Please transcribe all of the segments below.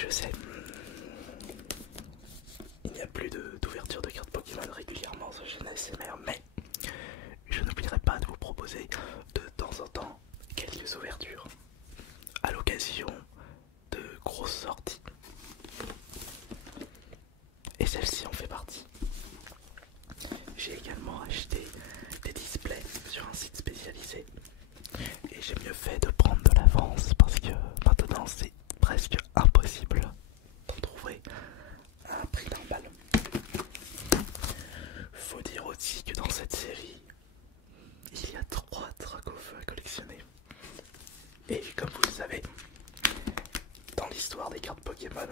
je sais, il n'y a plus d'ouverture de cartes Pokémon régulièrement sur chaîne ASMR, mais je n'oublierai pas de vous proposer de temps en temps quelques ouvertures à l'occasion de grosses sorties. Et celle-ci en fait partie. J'ai également acheté des displays sur un site spécialisé et j'ai mieux fait de prendre de l'avance parce que maintenant c'est presque impossible d'en trouver à un prix normal. Faut dire aussi que dans cette série, il y a 3 Dracofeu à collectionner. Et comme vous le savez, dans l'histoire des cartes Pokémon,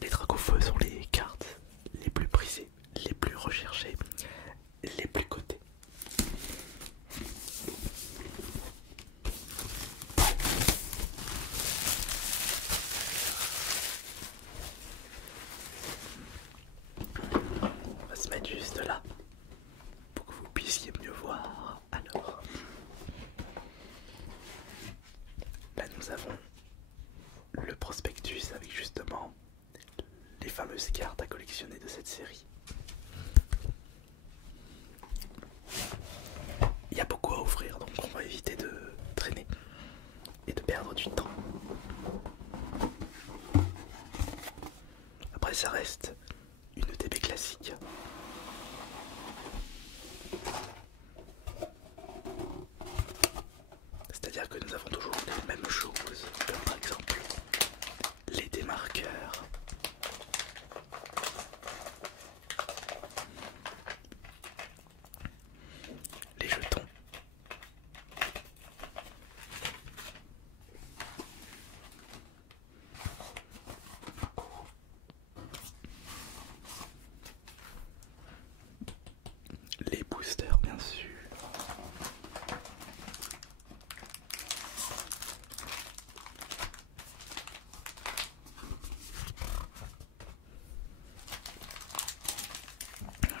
les Dracofeu sont les cartes les plus prisées, les plus recherchées, les plus cotées. On va se mettre juste là pour que vous puissiez mieux voir. Alors, là nous avons le prospectus avec justement les fameuses cartes à collectionner de cette série. Il y a beaucoup à offrir, donc on va éviter de traîner et de perdre du temps. Après ça reste une TB classique. C'est-à-dire que nous avons toujours les mêmes choses, comme par exemple les démarqueurs, les jetons, les boosters bien sûr,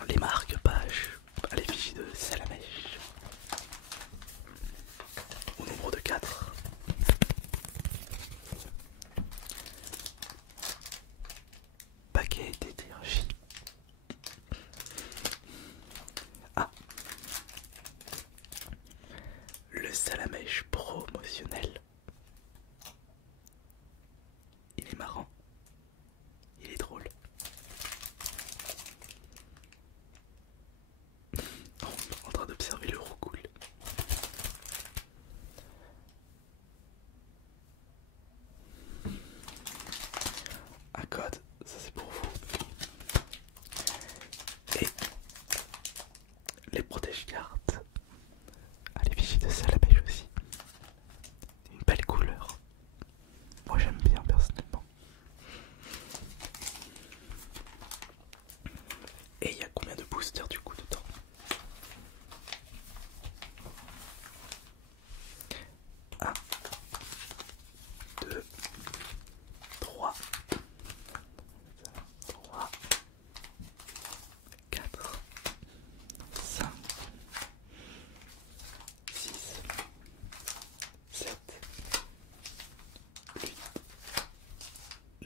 les marque-pages à l'effigie de Salamèche, au nombre de 4. Paquet d'énergie. Ah, le Salamèche promotionnel. Il est marrant. Il est drôle. En train d'observer le roucoule. Un code, ça c'est pour vous. Et les protège-cartes à l'effigie de Salamèche aussi. Une belle couleur. Moi j'aime bien personnellement. Et il y a combien de boosters du coup dedans? 1, 2, 3, 4, 5, 6, 7, 8,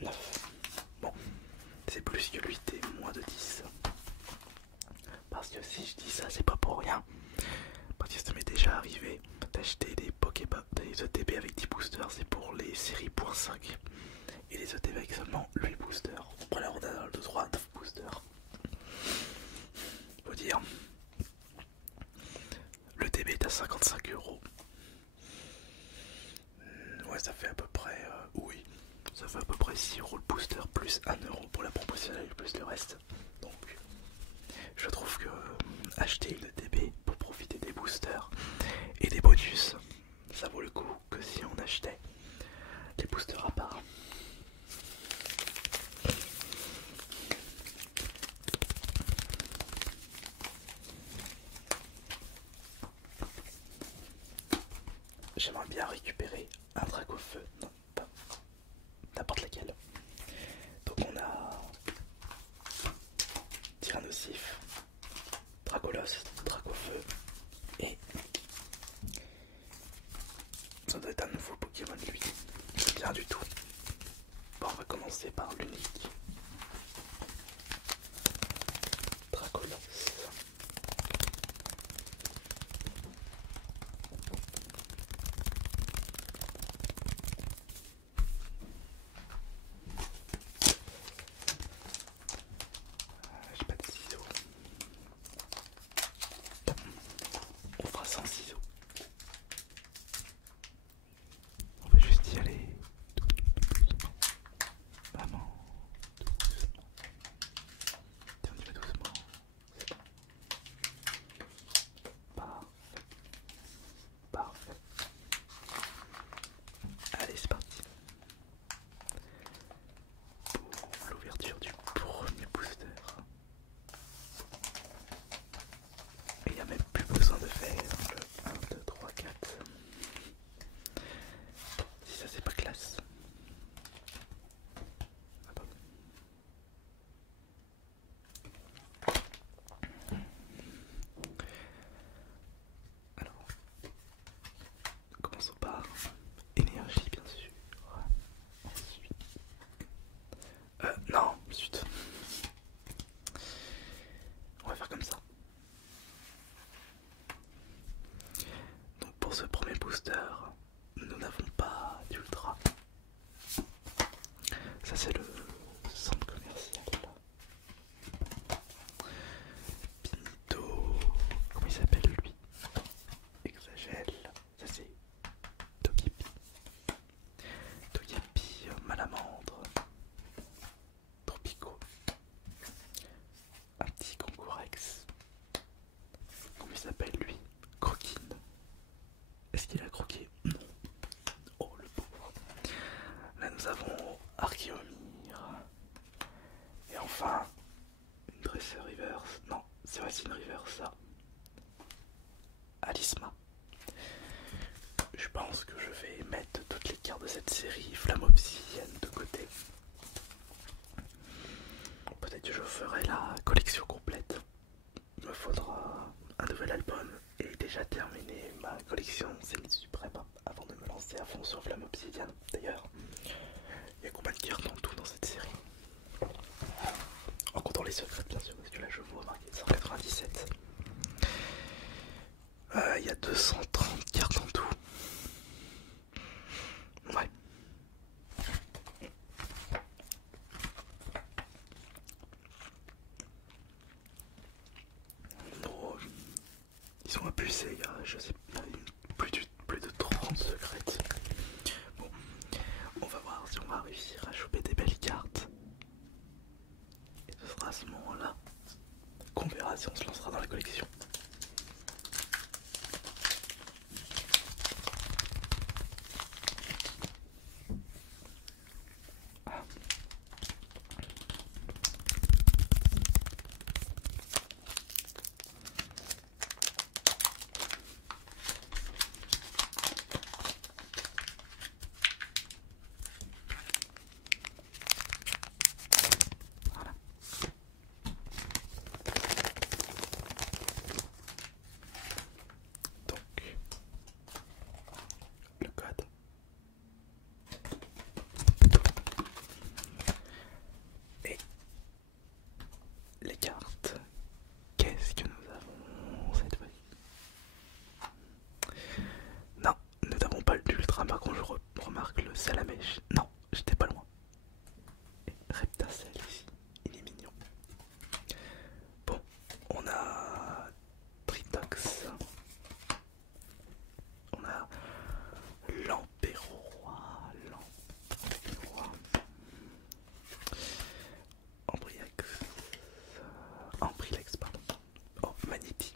9. Bon, c'est plus que 8 et moins de 10. Parce que si je dis ça, c'est pas pour rien. Parce que ça m'est déjà arrivé d'acheter des Pokéball, des ETB avec 10 boosters, c'est pour les séries .5. Et les ETB avec seulement 8 boosters. Après là, on a le droit à 9 boosters. Faut dire, le TB est à 55 €. Ouais, ça fait à peu près, oui, ça fait à peu près 6 € le booster, plus 1 € pour la promotionnelle, plus le reste. Donc, je trouve que acheter une TB pour profiter des boosters et des bonus, ça vaut le coup que si on achetait les boosters à part. J'aimerais bien récupérer un Dracofeu, non, pas n'importe laquelle. Donc on a Tyrannosif, Dracolos, Dracofeu et ça doit être un nouveau Pokémon lui. C'est bien du tout. Bon, on va commencer par pour ce premier booster, nous n'avons pas d'ultra. Ça c'est le centre commercial. Pinito, comment il s'appelle lui? Exagel, ça c'est Togepi. Togepi, Malamandre, Tropico, un petit Concourex. Comment il s'appelle lui? Croquine. Est-ce qu'il a croqué? Non. Oh le pauvre. Là nous avons Archeomir. Et enfin, une dresseur reverse. Non, c'est vrai, c'est une reverse ça. Alisma. Je pense que je vais mettre toutes les cartes de cette série Flamme Obsidienne de côté. Peut-être que je ferai la collection complète. Il me faudra un nouvel album et déjà terminer ma collection Zénith Suprême avant de me lancer à fond sur Flamme Obsidienne. D'ailleurs, il y a combien de cartes en tout dans cette série? En comptant les secrets bien sûr, parce que là je vois marqué 197. Il y a 230 cartes en tout. Ouais. Non, ils sont abusés, il y a, je sais pas, plus de 30 secrètes. Bon, on va voir si on va réussir à choper des belles cartes. Et ce sera à ce moment-là qu'on verra si on se lancera dans la collection. Le code. Et les cartes. Qu'est-ce que nous avons cette fois-ci? Non, nous n'avons pas l'ultra. Par contre, je remarque le Salamèche. Non, j'étais pas loin. Et Reptacel ici. Il est mignon. Bon, on a Tritox. On a Lampérois. Ambrilex, pardon. Oh, Magnéti.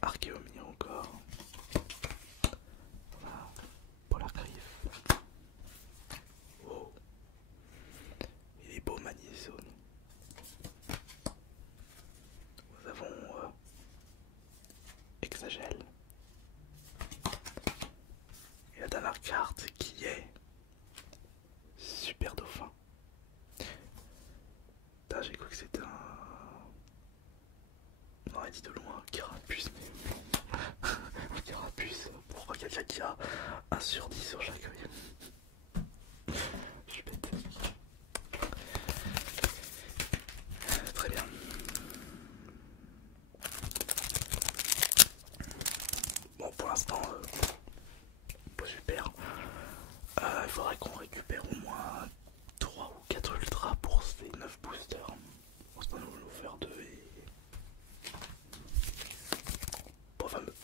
Archéomie encore. Voilà. Polargriffe. Oh. Il est beau, Magnézone. Nous avons Exagel. Et la dernière carte qui est Super Dauphin. J'ai cru que c'était un... On aurait dit de loin un carapuce, mais... un carapuce, pourquoi quelqu'un qui a 1 sur 10 sur chaque œil? Je suis bête. Très bien. Bon, pour l'instant, pas super. Il faudrait qu'on récupère au moins 3 ou 4 ultras pour ces 9 boosters. On va nous faire 2 et... Pas fameux.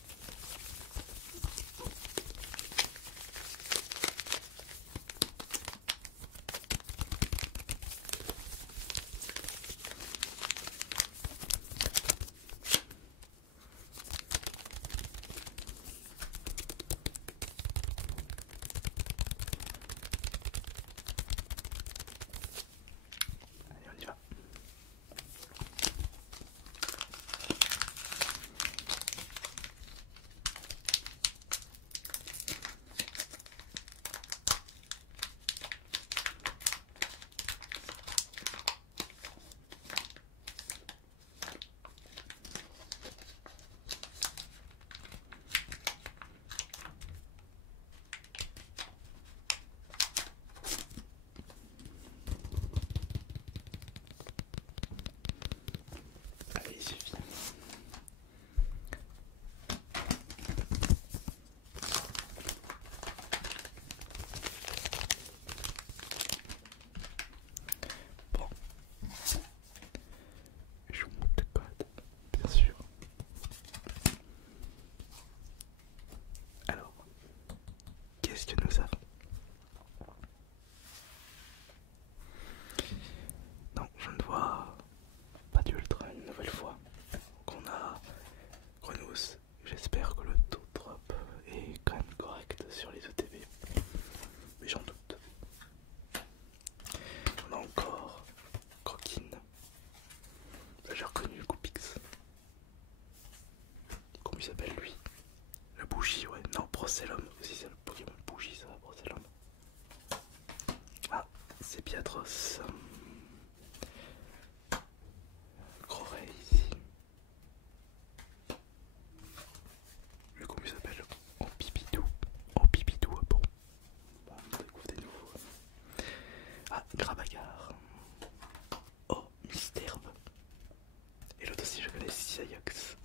Sayox.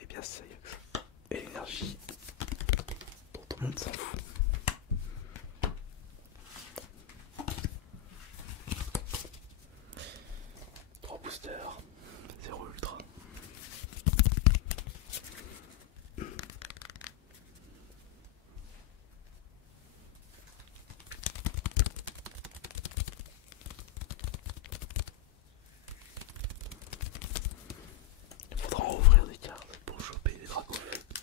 Et bien Sayox. Et l'énergie dont tout le monde s'en fout. Trois boosters, 0 ultra. Il faudra en ouvrir des cartes pour choper les dragons,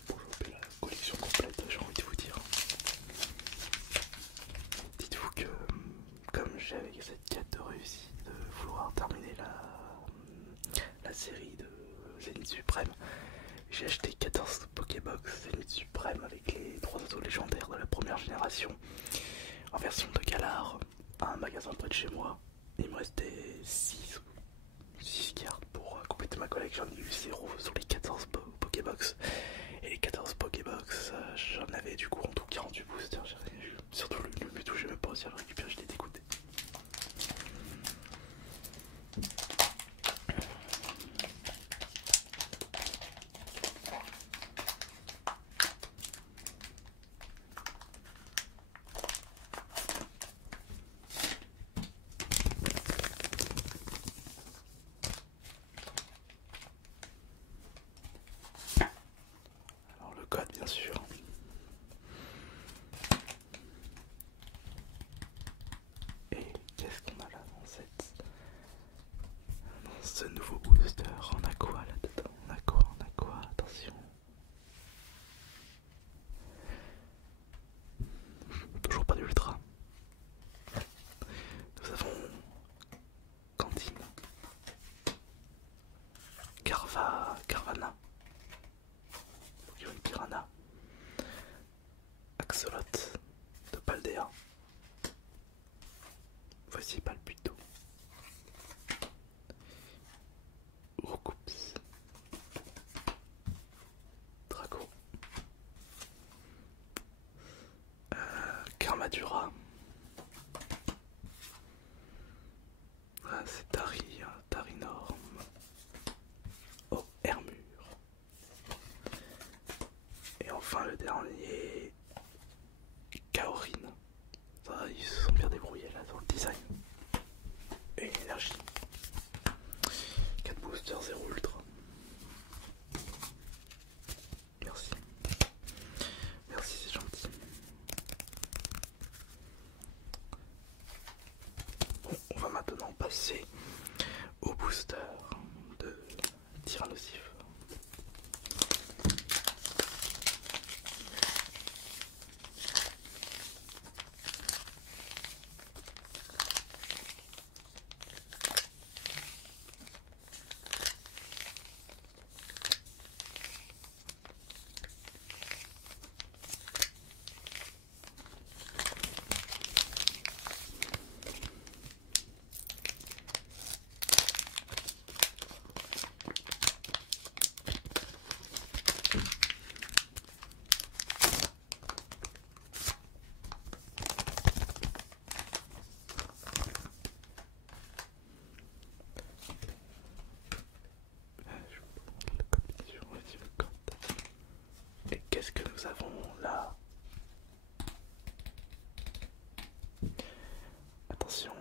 pour choper la collection complète, j'ai envie de vous dire. Dites-vous que, comme j'avais cette quête de réussite de vouloir terminer la série de Zénith Suprême, j'ai acheté 14 Pokébox Zénith Suprême avec les 3 autos légendaires de la première génération en version de Galar à un magasin près de chez moi. Il me restait 6 cartes pour compléter ma collection. J'en ai eu 0 sur les 14 Pokébox. Et les 14 Pokébox, j'en avais du coup en tout 48 boosters. J'ai rien eu. Surtout le but où j'ai même pas réussi à le récupérer, j'étais dégoûté. Alors le code bien sûr. Et qu'est-ce qu'on a là dans ce nouveau booster? On a quoi là-dedans? On a quoi? Attention. Toujours pas d'ultra. Nous avons Cantine, Carvana, Pokémon Piranha, Axolot de Paldea. Voici Palputo, Roucoups, Draco, Karmadura. Ah, c'est Tarinorm. Oh, Hermure. Et enfin le dernier, Kaorin. Ça, ils se sont bien débrouillés là dans le design. Et l'énergie. 4 boosters, 0 ultra. Merci. Merci, c'est gentil. Bon, on va maintenant passer au booster de Tyrannosif. Et qu'est-ce que nous avons là? Attention.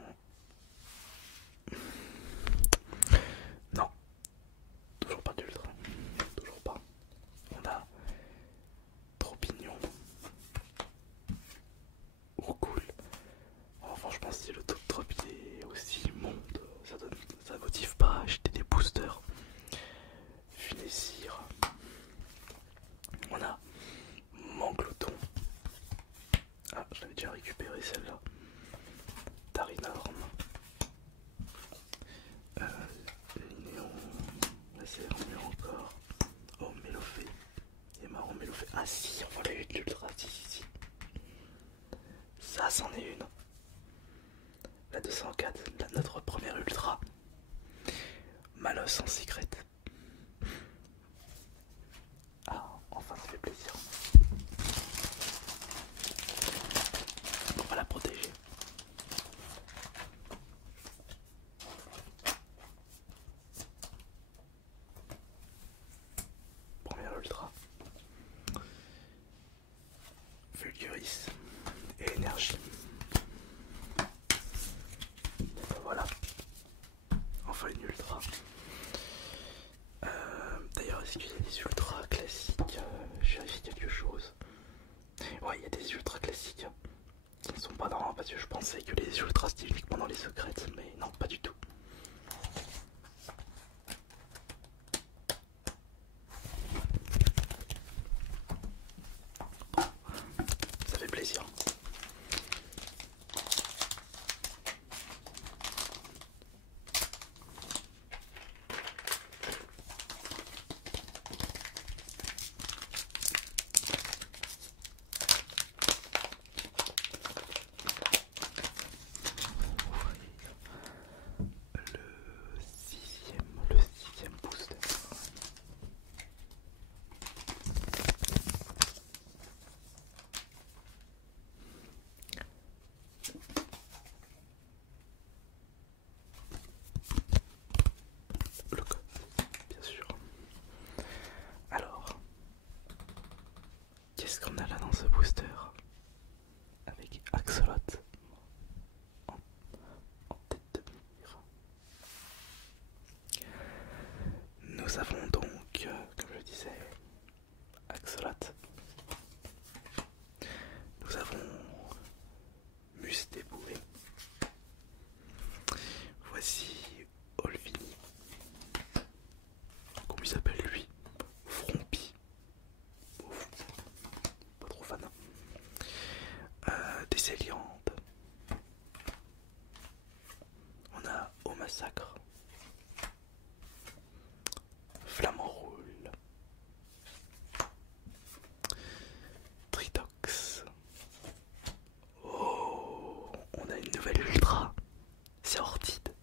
Non. Toujours pas d'ultra. Toujours pas. On a Tropignon. Roucoule. Oh, franchement, si le taux de drop est aussi monte, ça motive pas à acheter des boosters. Funessire. On a Mangloton. Ah, je l'avais déjà récupéré celle-là. Tarinorm. Linéon. Là c'est Armure encore. Oh, Mélofée. Il est marrant, Mélofée. Ah si, on voit l'ultra. Si. Ça, c'en est une. La 204, notre première ultra. Malos en secret. Ah, enfin ça fait plaisir. On va la protéger. Est-ce qu'il y a des ultra classiques? Je vérifie quelque chose. Ouais, il y a des ultra classiques qui ne sont pas dans. Parce que je pensais que les ultras c'était uniquement dans les secrètes, mais non, pas du tout. Bon, ça fait plaisir. Le sixième booster. Le code, bien sûr. Alors, qu'est-ce qu'on a là dans ce booster? Avec Axolot en tête de mire. Nous avons donc, comme je disais, Axolot. Nous avons Mustéboué. Voici Olvini. Comment il s'appelle lui? Frompi. Ouf, pas trop fan. Des Céliandes. On a Au Massacre. Flamant Roule. Tritox. Oh, on a une nouvelle ultra. C'est Ortide.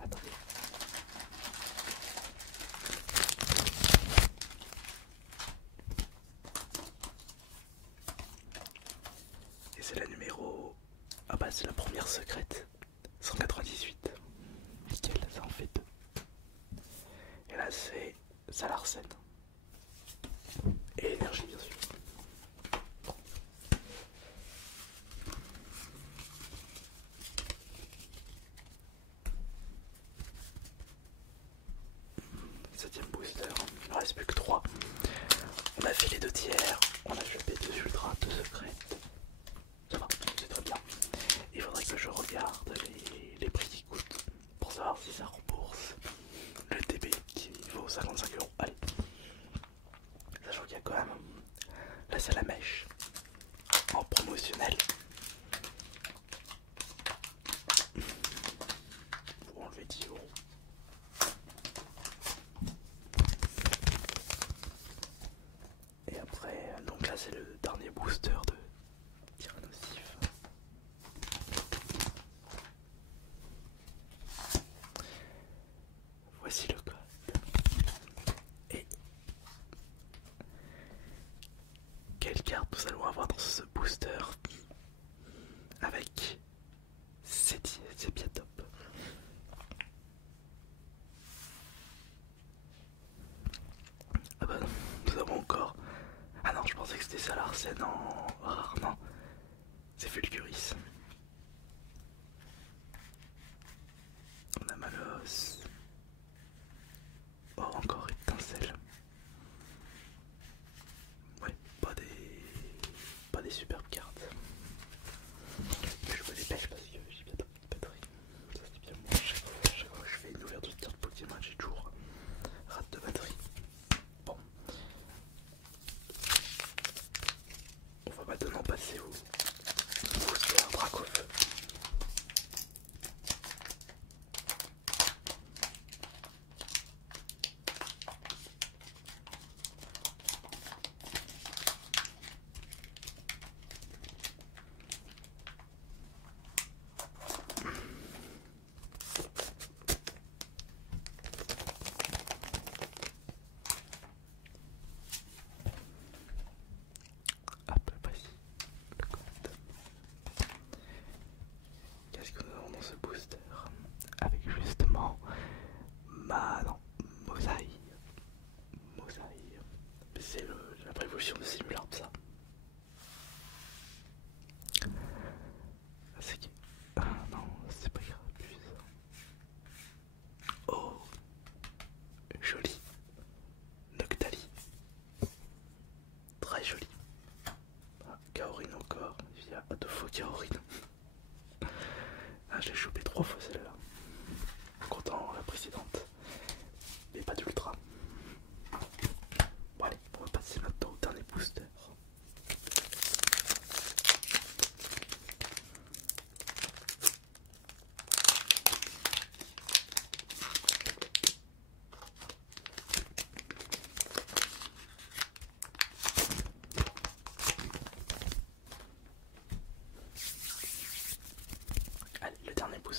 Attendez. Et c'est la numéro... Ah bah c'est la première secrète. 198. Nickel, ça en fait 2. Et là c'est Salarsen. Et énergie bien sûr. Septième booster, il ne reste plus que 3. On a fait les 2 tiers, on a chopé 2 ultras, 2 secrètes. Ça va, c'est très bien. Il faudrait que je regarde les prix qui coûtent pour savoir si ça rembourse le TB qui vaut 55 €. Allez, sachant qu'il y a quand même la salle à mèche en promotionnel pour enlever 10 €. Et après, donc là c'est le dernier booster de Tyrannosif. Voici le code. Et quelle carte nous allons avoir dans ce booster avec c'est bien top. Ah bah non, nous avons encore... Ah non, je pensais que c'était ça l'arsène en rare, non. C'est Fulguris. On a Malos. Oh, encore étincelle. Ouais, pas des superbes cartes. Mais je me dépêche parce que j'ai bientôt plus de batterie. Ça c'est bien moi. Chaque fois que je fais une ouverture de carte Pokémon, j'ai toujours rate de batterie. Bon. On va maintenant passer au booster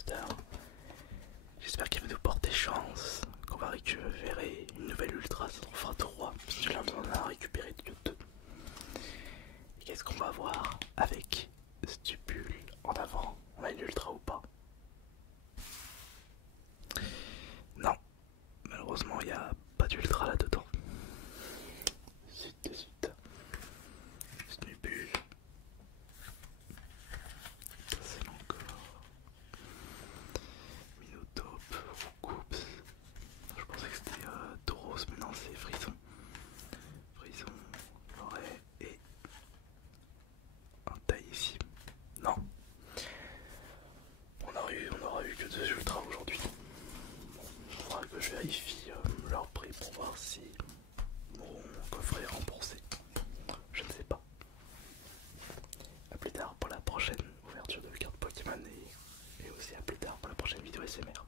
booster. J'espère qu'il va nous porter chance, qu'on va récupérer une nouvelle ultra, ça en fera 3, parce que là on en a récupéré que 2. Et qu'est-ce qu'on va voir avec Stupule en avant? On a une ultra ou pas? Non, malheureusement il n'y a pas d'ultra là-dedans. Zut de zut. Stupule. Ça c'est encore. Minotape, Coups. Je pensais que c'était Tauros, mais non c'est Frison. Frison, Forêt et un taille ici. Non. On aura eu que 2 ultras aujourd'hui. Bon, il faudra que je vérifie leur prix pour voir si mon coffret est remboursé. Je ne sais pas. A plus tard pour la prochaine ouverture de cartes Pokémon et aussi à plus tard pour la prochaine vidéo SMR.